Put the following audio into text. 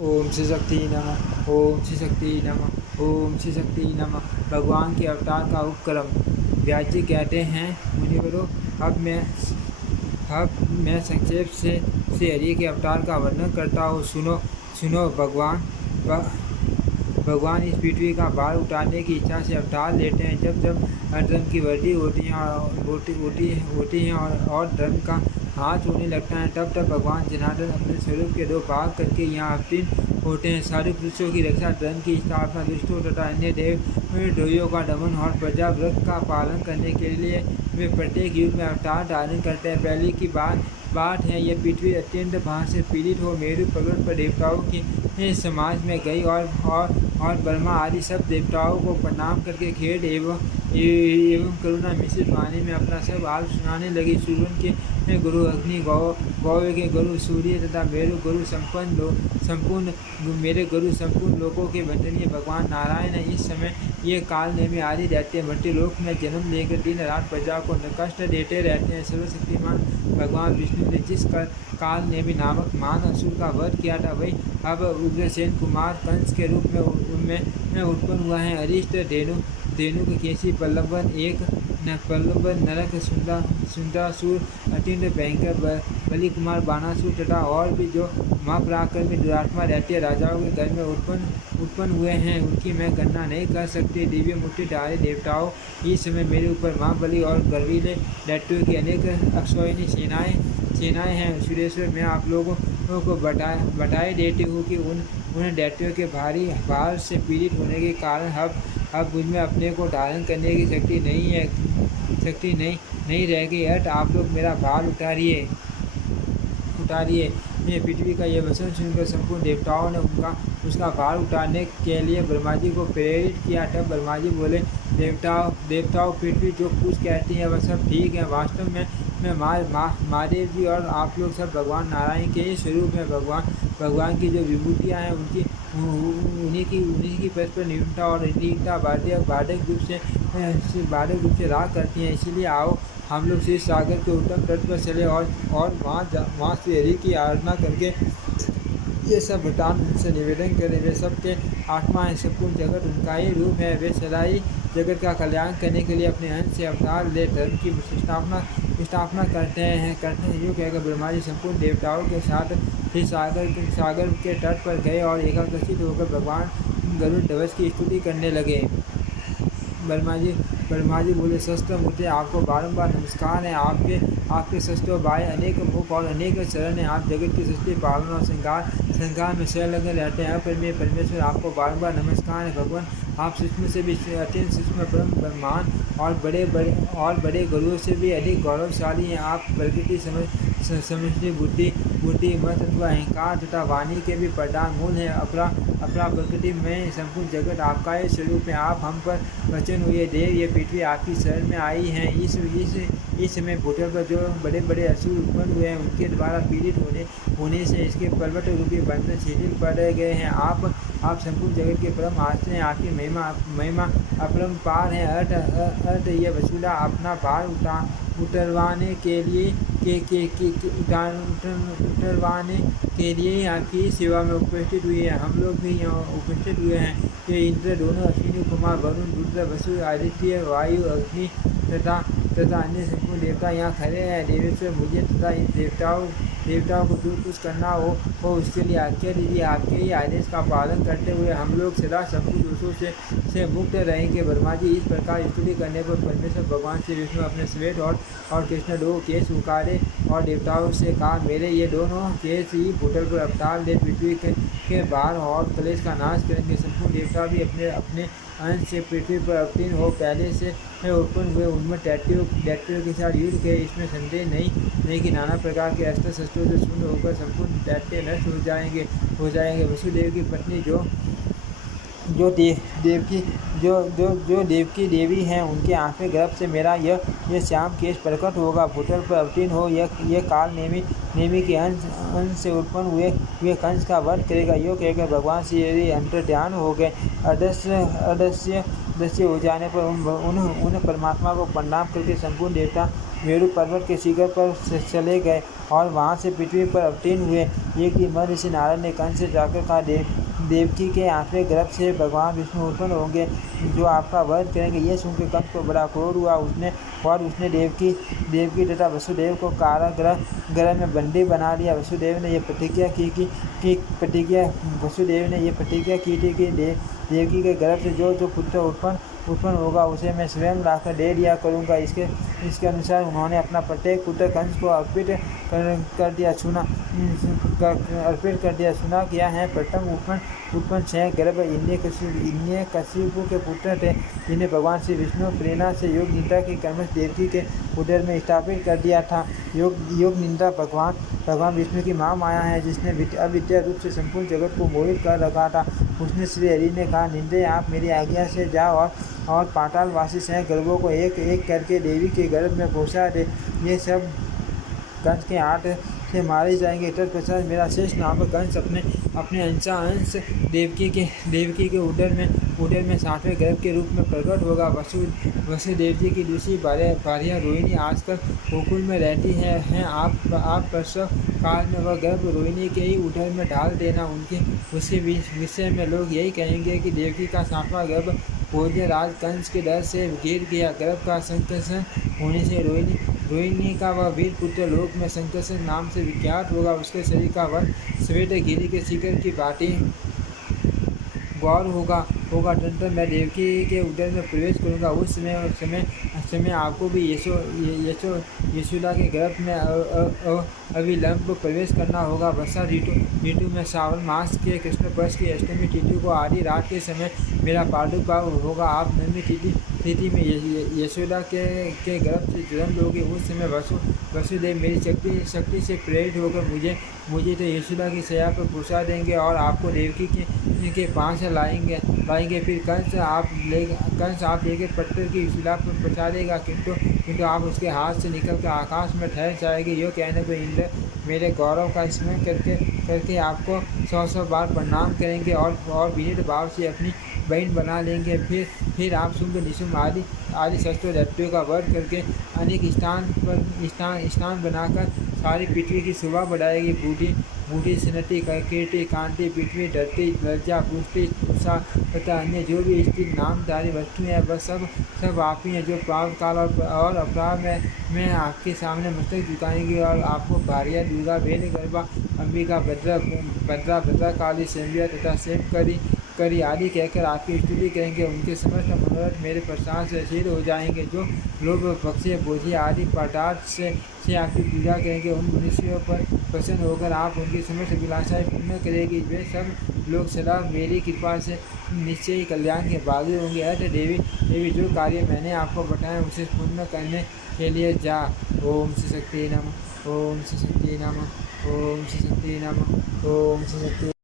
ओम श्री शक्ति नमः। ओम श्री शक्ति नमः। ओम श्री शक्ति नमः। भगवान के अवतार का उपक्रम। व्यास जी कहते हैं, मुनिवरों, अब मैं संक्षेप से हरि के अवतार का वर्णन करता हूँ। सुनो सुनो। भगवान इस पृथ्वी का भार उठाने की इच्छा से अवतार लेते हैं। जब जब धर्म की वृद्धि होती है और धर्म का हाथ होने लगता है, तब तब भगवान जनार्दन अपने स्वरूप के दो भाग करके यहाँ अवतीर्ण होते हैं। सारे पुरुषों की रक्षा, धर्म की स्थापना, दुष्टों तथा अन्य द्रोहियों का दमन और प्रजाव्रत का पालन करने के लिए वे प्रत्येक युग में अवतार धारण करते हैं। पहले की बात है, यह पृथ्वी अत्यंत भार से पीड़ित हो मेरु पर्वत पर देवताओं के समाज में गई और ब्रह्मा आदि सब देवताओं को प्रणाम करके खेद एवं करुणा मिश्रित वाणी में अपना सब हाल सुनाने लगी। सूर्य के गुरु अग्नि, गौ के गुरु सूर्य तथा मेरु गुरु मेरे गुरु संपूर्ण लोकों के वंदनीय भगवान नारायण है। इस समय ये काल नेमी आदि रहते मृत्यु लोक में जन्म लेकर दिन रात प्रजा को कष्ट देते रहते हैं। सर्वशक्तिमान भगवान विष्णु ने जिस काल नेमी नामक महान असुर का वध किया था, वही अब उग्रसेन कुमार कंस के रूप में उत्पन्न हुआ है। अरिष्ट, धेनु केसी, प्रलंबन, नरक, सुंदरासुर, अत्यंत भयंकर बलि कुमार बाणासुर तथा और भी जो महापराक्रमी दुरात्मा रहती है राजाओं के घर में उत्पन्न हुए हैं, उनकी मैं गणना नहीं कर सकती। दिव्य मुट्ठीधारी देवताओं, इस समय मेरे ऊपर महाबली और गर्वीले दैत्यों की अनेक अक्षौहिणी सेनाएं हैं। सुरेश्वर, मैं आप लोगों को बताए देती हूँ कि उन दैत्यों के भारी भार से पीड़ित होने के कारण अब मुझ में अपने को धारण करने की शक्ति नहीं रह गई। अर्थ, आप लोग मेरा भार उतारिए। ये पृथ्वी का यह वचन सुनकर संपूर्ण देवताओं ने उसका भार उतारने के लिए ब्रह्मा जी को प्रेरित किया। तब ब्रह्मा जी बोले, देवताओं, पृथ्वी जो कुछ कहती है वह सब ठीक है। वास्तव में महादेव जी और आप लोग सब भगवान नारायण के ही स्वरूप में भगवान की जो विभूतियाँ हैं उन्हीं की परस्पर निपुणता और निहिता बाधक रूप से राग करती हैं। इसीलिए आओ हम लोग शेष सागर के उत्तम तट पर चले और वहाँ से हरि की आराधना करके ये सब भगवान से निवेदन करें। वे सबके आत्मा है, संपूर्ण जगत उनका ही रूप है। वे सदा ही जगत का कल्याण करने के लिए अपने अंश से अवतार ले धर्म की स्थापना करते हैं। यूँ कहकर ब्रह्मा जी संपूर्ण देवताओं के साथ फिर सागर के तट पर गए और एकाग्रचित होकर भगवान गरुड़ ध्वज की स्तुति करने लगे। ब्रह्मा जी बोले, शस्त्र मूर्ति, आपको बारंबार नमस्कार है। आपके शस्त्रों बाएं अनेक मुख और अनेक चरण हैं। आप जगत की सृष्टि, पालन और संहार में संलग्न रहते हैं। परमेश्वर, आपको बारंबार नमस्कार है। भगवान, आप सूक्ष्म से भी अत्यंत सूक्ष्म, परम ब्रह्मांड और बड़े गुरुओं से भी अधिक गौरवशाली हैं। आप प्रकृति, समष्टि, बुद्धि, मत अथवा अहंकार तथा वाणी के भी प्रधान मूल हैं। अपरा प्रकृति में संपूर्ण जगत आपका ही स्वरूप है। आप हम पर वचन हुए देव, ये पृथ्वी आपकी शरण में आई है। इस समय भूतल पर जो बड़े बड़े असुर उत्पन्न हुए हैं, उनके द्वारा पीड़ित होने से इसके पर्वत रूपी बंधन शिथिल पड़ गए हैं। आप संपूर्ण जगत के परम आश्रय हैं। आपकी महिमा अपरंपार है। अर्थ यह वसुला अपना भार उतरवाने के लिए आपकी सेवा में उपस्थित हुई है। हम लोग भी यहाँ उपस्थित हुए हैं। ये इंद्र दोनों, अश्विनी कुमार, वरुण, रुद्र, वसु, आदित्य, वायु, अग्नि तथा अन्य संपूर्ण देवता यहाँ खड़े हैं। देवेश्वर, मुझे तथा इन देवताओं को जो कुछ करना हो उसके लिए आज्ञा दीजिए। आपके ही आदेश का पालन करते हुए हम लोग सदा संपूर्ण दोषों से मुक्त रहेंगे। ब्रह्मा जी इस प्रकार स्तुति करने पर परमेश्वर भगवान श्री विष्णु अपने श्वेत और कृष्ण दो केश उकारे और देवताओं से कहा, मेरे ये दोनों केश ही भूतल पर अवतार ले पृथ्वी के भार और क्लेश का नाश करेंगे। संपूर्ण देवता भी अपने अंश से पृथ्वी पर अवतीर्ण हो पहले से उत्पन्न हुए उनमें दैत्यों के साथ युद्ध किए। इसमें संदेह नहीं कि नाना प्रकार के अस्त्र शस्त्रों से शून्य होकर संपूर्ण दैत्य नष्ट हो जाएंगे। वसुदेव की पत्नी जो देवकी देवी हैं, उनके आंखें गर्भ से मेरा यह श्याम केश प्रकट होगा। भूतल पर अवतीर्ण हो यह काल नेमी के अंश से उत्पन्न हुए कंस का वध करेगा। यो कहकर भगवान श्री हरि अंतर्ध्यान हो गए। अदृश्य दृश्य हो जाने पर उन परमात्मा को प्रणाम करके संपूर्ण देवता मेरु पर्वत के शिखर पर चले गए और वहाँ से पृथ्वी पर अवतीर्ण हुए। एक दिन मन ऋषि नारद ने कंस से जाकर कहा, देवकी के 8वें गर्भ से भगवान विष्णु उत्पन्न होंगे जो आपका वध करेंगे। यह सुनकर कंस को बड़ा क्रोध हुआ। उसने देवकी तथा वसुदेव को कारागृह में बंदी बना लिया। वसुदेव ने यह प्रतिज्ञा की थी कि देवकी के गर्भ से जो पुत्र उत्पन्न होगा उसे मैं स्वयं लाकर दे दिया करूँगा। इसके अनुसार उन्होंने अपना प्रत्येक पुत्र कंस को अर्पित कर दिया। सुना गया है प्रथम उत्पन्न 6 गर्भ हिरण्यकशिपु के पुत्र थे, जिन्हें भगवान श्री विष्णु प्रेरणा से योग निद्रा की क्रमश देवकी के उदर में स्थापित कर दिया था। योग निद्रा भगवान विष्णु की महामाया है, जिसने अविद्या रूप से संपूर्ण जगत को मोहित कर रखा था। उसने श्री हरि ने कहा, निंदे आप मेरी आज्ञा से जाओ और पातालवासी 6 गर्भों को एक एक करके देवी के गर्भ में पहुँचा दे। ये सब कंस के हाथ से मारे जाएंगे। तत्पश्चात मेरा शेष नामक कंस अपने अंश देवकी के उदर में 7वें गर्भ के रूप में प्रकट होगा। वसुदेव जी की दूसरी भार्या रोहिणी आजकल गोकुल में रहती है। आप प्रसव काल में वह गर्भ रोहिणी के ही उदर में डाल देना। उसके विषय में लोग यही कहेंगे कि देवकी का 7वां गर्भ भोजराज कंस के डर से गिर गया। गर्भ का संकर्षण होने से रोहिणी का वह वीर पुत्र लोक में संकर्षण नाम से विख्यात होगा। उसके शरीर का वर्ण श्वेत गिरी के शिखर की भांति गौर होगा। तंत्र मैं देवकी के उदर में प्रवेश करूंगा। उस समय आपको भी यशोदा के गर्भ में अविलंब प्रवेश करना होगा। वर्षा ऋतु में श्रावण मास के कृष्ण पक्ष की अष्टमी तिथि को आधी रात के समय मेरा प्रादुर्भाव होगा। आप नवमी तिथि में यशोदा के गर्भ से जन्म लोगे। उस समय वसुदेव मेरी शक्ति से प्रेरित होकर मुझे तो यशोदा की शैया पर पहुँचा देंगे और आपको देवकी के पास लाएंगे। फिर कंस आप लेकर पत्थर की शिला पर पहुँचा देगा, किंतु आप उसके हाथ से निकलकर आकाश में ठहर जाएगी। यो कहने पर इंद्र मेरे गौरव का स्मरण करके आपको 100 बार प्रणाम करेंगे और विनीत भाव से अपनी बहन बना लेंगे। फिर आप शुंभ निशुंभ आदि शस्त्रों दैत्यों का वध करके अनेक स्थान बनाकर सारी पृथ्वी की शोभा बढ़ाएगी। बूढ़ी सनती कीर्ति कांति पृथ्वी धरती लज्जा पुष्टि उषा तथा अन्य जो भी स्थिर नामधारी वस्तुएं हैं वह सब आप ही हैं, जो पाप काल और अपराध में आपके सामने मस्तक झुकाएंगे और आपको भार्या दुर्गा वेद गर्भा अंबिका भद्रा काली सेम्बिया तथा सेव करी आदि कहकर आपकी स्तुति करेंगे। उनके समस्त मनोरथ मेरे प्रसाद से सिद्ध हो जाएंगे। जो लोग बक्से बोझे आदि पदार्थ से आपकी पूजा करेंगे, उन मनुष्यों पर प्रसन्न होकर आप उनकी समस्त अभिलाषाएं पूर्ण करेगी। वे सब लोग सदा मेरी कृपा से निश्चय ही कल्याण के भागी होंगे। अतः देवी जो कार्य मैंने आपको बताया उसे पूर्ण करने के लिए जा। ओम श्री शक्ति नमः। ओम श्री शक्ति नमः। ओम श्री शक्ति नमः। ओम श्री शक्ति